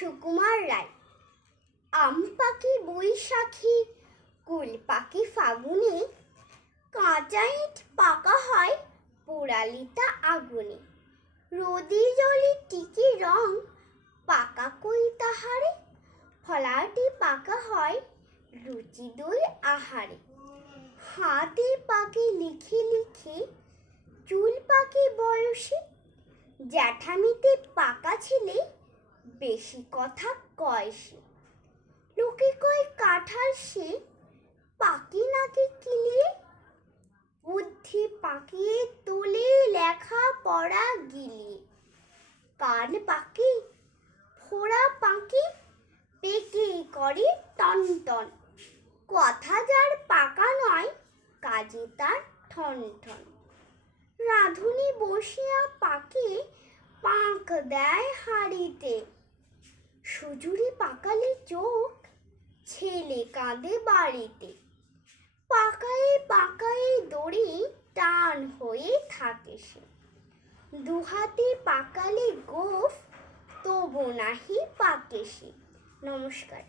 সুকুমার রায়। আম পাকে বৈশাখী, কুল পাকে ফাগুনে, কাঁচা ইট পাকা হয় পোড়ালিতা আগুনে। রোদে জলে টিকে রং, পাকা কই তাহারে, ফলাটি পাকা হয় রুচি দই আহারে। হাতে পাকে লিখে লিখে, চুল পাকে বয়সে, জ্যাঠামিতে পাকা ছেলে, বেশি কথা কয় সে। লোকে কয় কাঁঠাল সে, পাকে নাকি কিলিয়ে, বুদ্ধি পাকিয়ে তোলে লেখা পড়া গিলিয়ে। কান পাকে, ফোড়া পাকে, পেকে করে টন টন, কথা যার পাকা নয় কাজে তার ঠন ঠন। রাঁধুনি বসিয়া পাকে পাক দেয় হাঁড়িতে, সুজুরি পাকালে চোখ, ছেলে কাঁদে বাড়িতে। পাকায়ে পাকায়ে দড়ি টান হয়ে থাকে সে, দুহাতে পাকালে গোঁফ, তবু নাহি পাকে সে। নমস্কার।